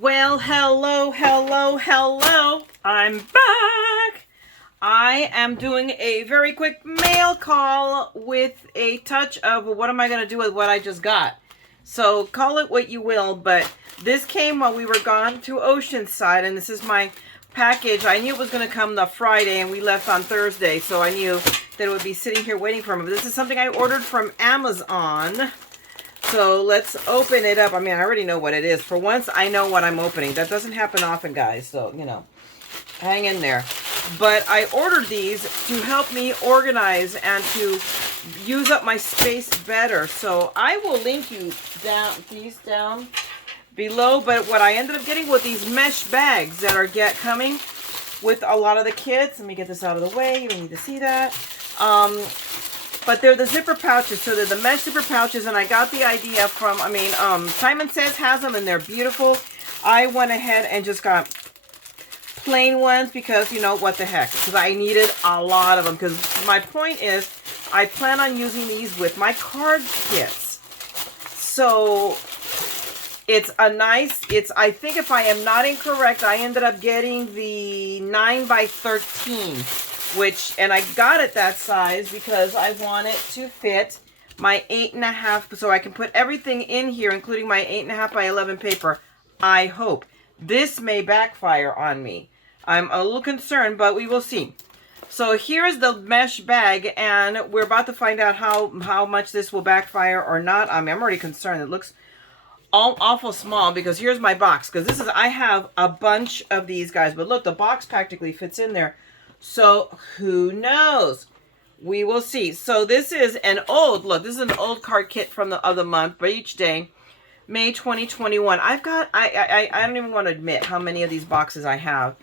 Well, hello, hello, hello. I'm back. I am doing a very quick mail call with a touch of what am I going to do with what I just got. So call it what you will, but this came while we were gone to Oceanside, and this is my package. I knew it was going to come the Friday, and we left on Thursday, so I knew that it would be sitting here waiting for me. But this is something I ordered from Amazon. So let's open it up. I mean, I already know what it is. For once, I know what I'm opening. That doesn't happen often, guys. So, you know, hang in there. But I ordered these to help me organize and to use up my space better. So I will link you these down below. But what I ended up getting with these mesh bags that are coming with a lot of the kits. Let me get this out of the way. You don't need to see that. But they're the zipper pouches, so they're the mesh zipper pouches, and I got the idea from, Simon Says has them, and they're beautiful. I went ahead and just got plain ones because, you know, what the heck, because I needed a lot of them, because my point is, I plan on using these with my card kits. So, it's a nice, I think if I am not incorrect, I ended up getting the 9x13. And I got it that size because I want it to fit my 8.5, so I can put everything in here, including my 8.5 by 11 paper. I hope. This may backfire on me. I'm a little concerned, but we will see. So here's the mesh bag, and we're about to find out how much this will backfire or not. I'm already concerned. It looks awful small because here's my box. Because I have a bunch of these guys, but look, the box practically fits in there. So, who knows? We will see. So, this is an old, look, this is an old card kit from the other month, by each day, May 2021. I don't even want to admit how many of these boxes I have,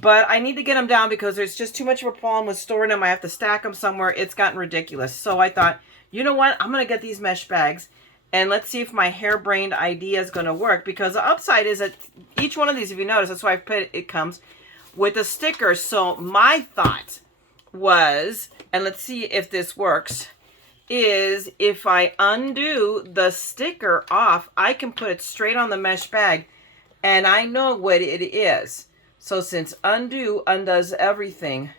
but I need to get them down because there's just too much of a problem with storing them. I have to stack them somewhere. It's gotten ridiculous. So, I thought, you know what? I'm going to get these mesh bags, and let's see if my harebrained idea is going to work, because the upside is that each one of these, if you notice, that's why I put it comes with a sticker. So my thought was, and let's see if this works, is if I undo the sticker off, I can put it straight on the mesh bag, and I know what it is. So since undo undoes everything,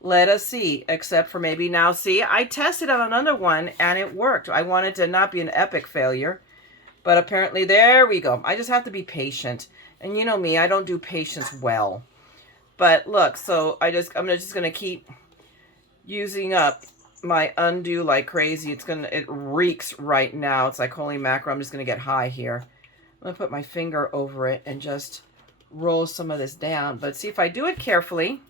let us see, except for maybe now, see, I tested on another one, and it worked. I wanted to not be an epic failure, but apparently, there we go. I just have to be patient. And you know me, I don't do patience well. But look, so I'm just gonna keep using up my undo like crazy. It reeks right now. It's like, holy mackerel, I'm just gonna get high here. I'm gonna put my finger over it and just roll some of this down. But see, if I do it carefully,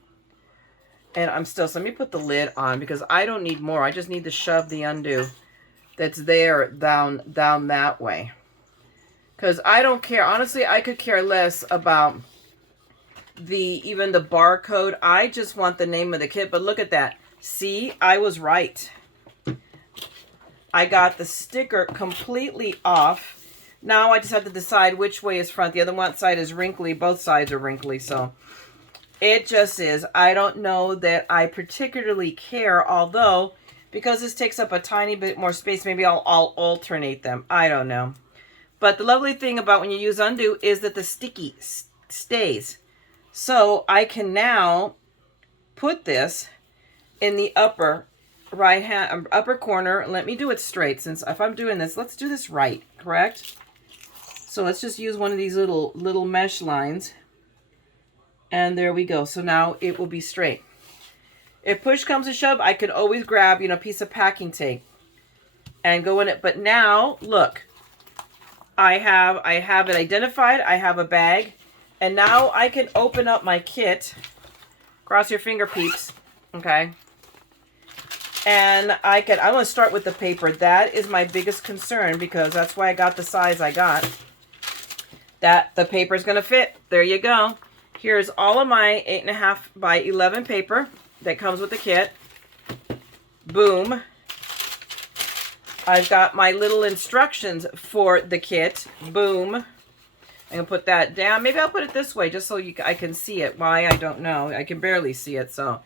and so let me put the lid on because I don't need more. I just need to shove the undo that's there down that way. Because I don't care. Honestly, I could care less about even the barcode. I just want the name of the kit. But look at that. See, I was right. I got the sticker completely off. Now I just have to decide which way is front. The other one side is wrinkly. Both sides are wrinkly. So it just is. I don't know that I particularly care. Although, because this takes up a tiny bit more space, maybe I'll alternate them. I don't know. But the lovely thing about when you use undo is that the sticky stays. So I can now put this in the upper upper corner. Let me do it straight, since if I'm doing this, let's do this right, correct? So let's just use one of these little mesh lines. And there we go. So now it will be straight. If push comes to shove, I could always grab, a piece of packing tape and go in it. But now, look, I have it identified. I have a bag. And now I can open up my kit. Cross your finger, peeps. Okay. And I'm going to start with the paper. That is my biggest concern, because that's why I got the size I got. That the paper is going to fit. There you go. Here's all of my 8.5 by 11 paper that comes with the kit. Boom. I've got my little instructions for the kit. Boom. I'm going to put that down. Maybe I'll put it this way just so I can see it. Why? I don't know. I can barely see it. So,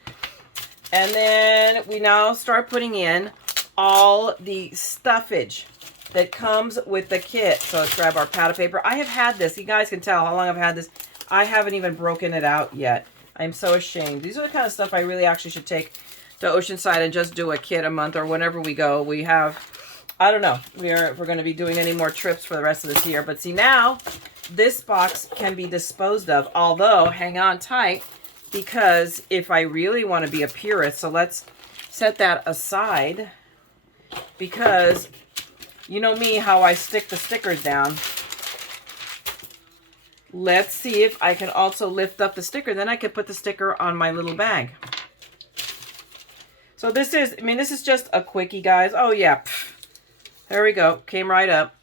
and then we now start putting in all the stuffage. that comes with the kit. So let's grab our pad of paper. I have had this. You guys can tell how long I've had this. I haven't even broken it out yet. I'm so ashamed. These are the kind of stuff I really actually should take to Oceanside and just do a kit a month or whenever we go. We have, I don't know, if we're going to be doing any more trips for the rest of this year. But see, now this box can be disposed of. Although, hang on tight, because if I really want to be a purist, so let's set that aside, because you know me, how I stick the stickers down. Let's see if I can also lift up the sticker. Then I can put the sticker on my little bag. So this is, I mean, this is just a quickie, guys. Oh, yeah. There we go. Came right up.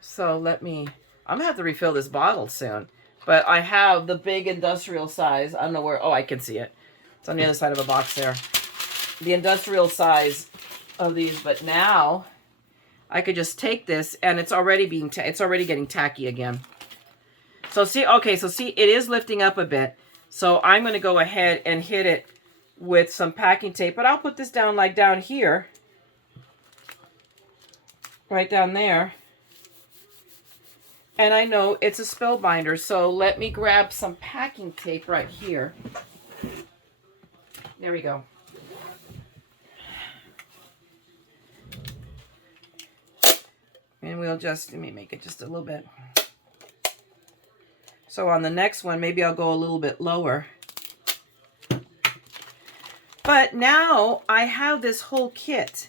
So let me, I'm going to have to refill this bottle soon. But I have the big industrial size. I don't know where, oh, I can see it. It's on the other side of the box there. The industrial size of these. But now I could just take this and it's already being, it's already getting tacky again. So see, okay, so see, it is lifting up a bit. So I'm going to go ahead and hit it with some packing tape. But I'll put this down like down here. Right down there. And I know it's a spellbinder. So let me grab some packing tape right here. There we go. And we'll just, let me make it just a little bit. So on the next one, maybe I'll go a little bit lower. But now I have this whole kit.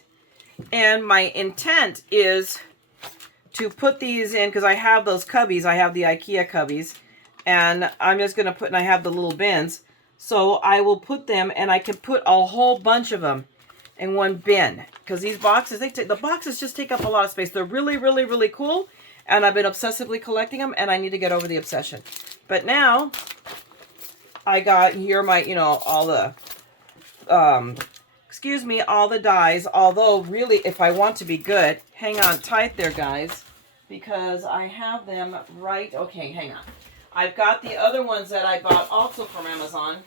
And my intent is to put these in, because I have those cubbies. I have the IKEA cubbies. And I'm just going to put, and I have the little bins. So I will put them, and I can put a whole bunch of them in one bin. Because these boxes, the boxes just take up a lot of space. They're really, really, really cool. And I've been obsessively collecting them, and I need to get over the obsession. But now, I got here my, you know, all the, excuse me, all the dies. Although, really, if I want to be good, hang on tight there, guys. Because I have them right, okay, hang on. I've got the other ones that I bought also from Amazon.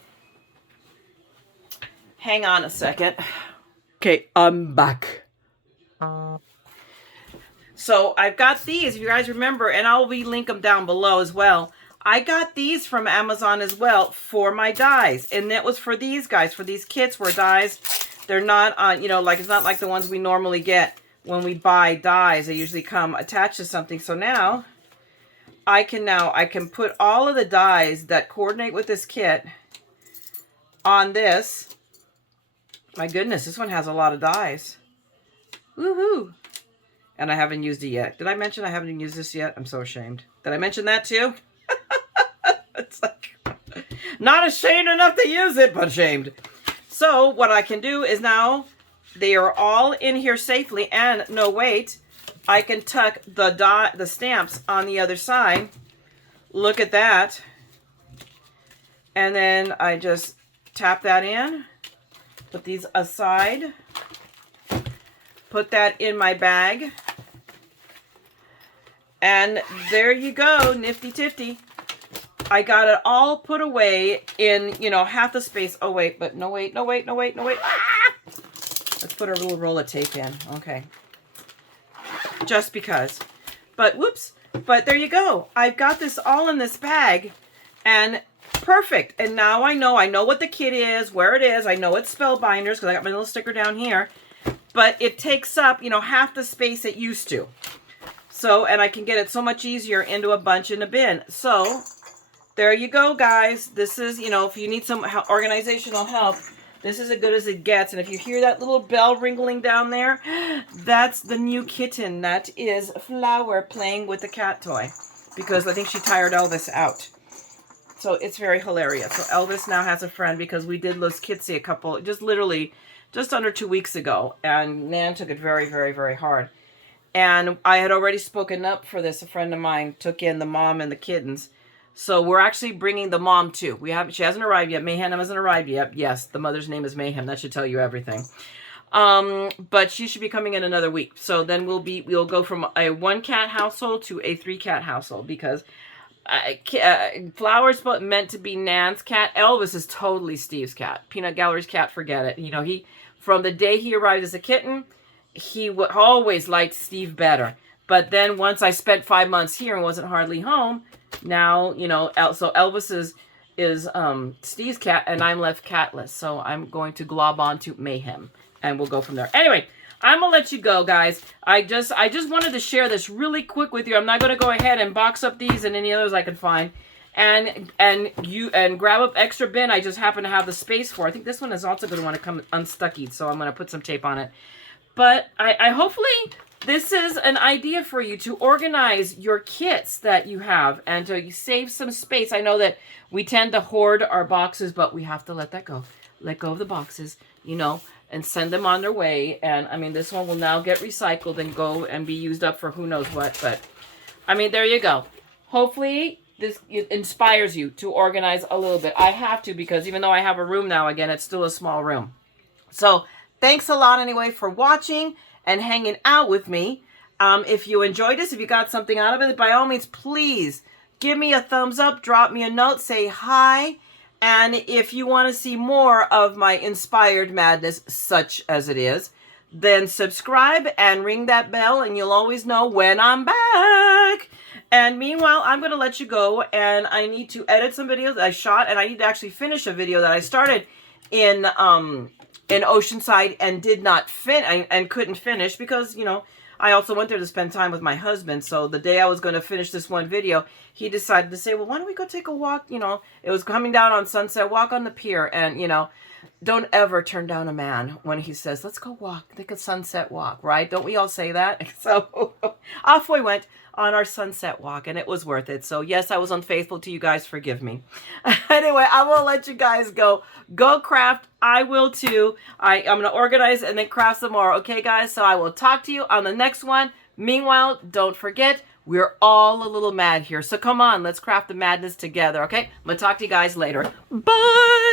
Hang on a second. Okay, I'm back. So I've got these, if you guys remember, and I'll link them down below as well. I got these from Amazon as well for my dies. And that was for these guys, for these kits where dies, they're not on, you know, like it's not like the ones we normally get when we buy dies. They usually come attached to something. So now I can put all of the dies that coordinate with this kit on this. My goodness, this one has a lot of dies. Woohoo! And I haven't used it yet. Did I mention I haven't used this yet? I'm so ashamed. Did I mention that too? It's like, not ashamed enough to use it, but ashamed. So what I can do is now they are all in here safely. And no, wait, I can tuck the stamps on the other side. Look at that. And then I just tap that in. Put these aside. Put that in my bag. And there you go, nifty tifty. I got it all put away in, you know, half the space. Oh, wait, but no, wait, no, wait, no, wait, no, wait. Ah! Let's put a little roll of tape in. Okay. Just because. But, whoops. But there you go. I've got this all in this bag. And perfect. And now I know what the kit is, where it is. I know it's spellbinders because I got my little sticker down here. But it takes up, you know, half the space it used to. So, and I can get it so much easier into a bunch in a bin. So, there you go, guys. This is, you know, if you need some organizational help, this is as good as it gets. And if you hear that little bell ringling down there, that's the new kitten. That is Flower playing with the cat toy. Because I think she tired Elvis out. So, it's very hilarious. So, Elvis now has a friend because we did lose Kitsy just under 2 weeks ago. And Nan took it very, very, very hard. And I had already spoken up for this. A friend of mine took in the mom and the kittens. So we're actually bringing the mom too. She hasn't arrived yet. Mayhem hasn't arrived yet. Yes, the mother's name is Mayhem. That should tell you everything. But she should be coming in another week. So then we'll go from a 1-cat household to a 3-cat household because Flower's meant to be Nan's cat. Elvis is totally Steve's cat. Peanut Gallery's cat, forget it. You know, from the day he arrived as a kitten, he always liked Steve better. But then once I spent 5 months here and wasn't hardly home, now, you know, so Elvis is Steve's cat, and I'm left catless. So I'm going to glob on to Mayhem, and we'll go from there. Anyway, I'm gonna let you go, guys. I just wanted to share this really quick with you. I'm not gonna go ahead and box up these and any others I can find, and grab up extra bin. I just happen to have the space for. I think this one is also gonna want to come unstuckied, so I'm gonna put some tape on it. But I hopefully this is an idea for you to organize your kits that you have and to save some space. I know that we tend to hoard our boxes, but we have to let that go. Let go of the boxes, you know, and send them on their way. And I mean, this one will now get recycled and go and be used up for who knows what. But I mean, there you go. Hopefully this inspires you to organize a little bit. I have to, because even though I have a room now, again, it's still a small room. So thanks a lot anyway for watching and hanging out with me. If you enjoyed this, if you got something out of it, by all means, please give me a thumbs up, drop me a note, say hi. And if you want to see more of my inspired madness, such as it is, then subscribe and ring that bell, and you'll always know when I'm back. And meanwhile, I'm going to let you go, and I need to edit some videos that I shot, and I need to actually finish a video that I started in Oceanside and did not and couldn't finish because, you know, I also went there to spend time with my husband. So the day I was going to finish this one video, he decided to say, well, why don't we go take a walk? You know, it was coming down on Sunset, walk on the pier. And, you know, don't ever turn down a man when he says, let's go walk, take a sunset walk, right? Don't we all say that? So off we went on our sunset walk, and it was worth it. So yes, I was unfaithful to you guys. Forgive me. Anyway, I will let you guys go. Go craft. I will too. I'm going to organize and then craft some more. Okay, guys? So I will talk to you on the next one. Meanwhile, don't forget, we're all a little mad here. So come on, let's craft the madness together, okay? I'm going to talk to you guys later. Bye!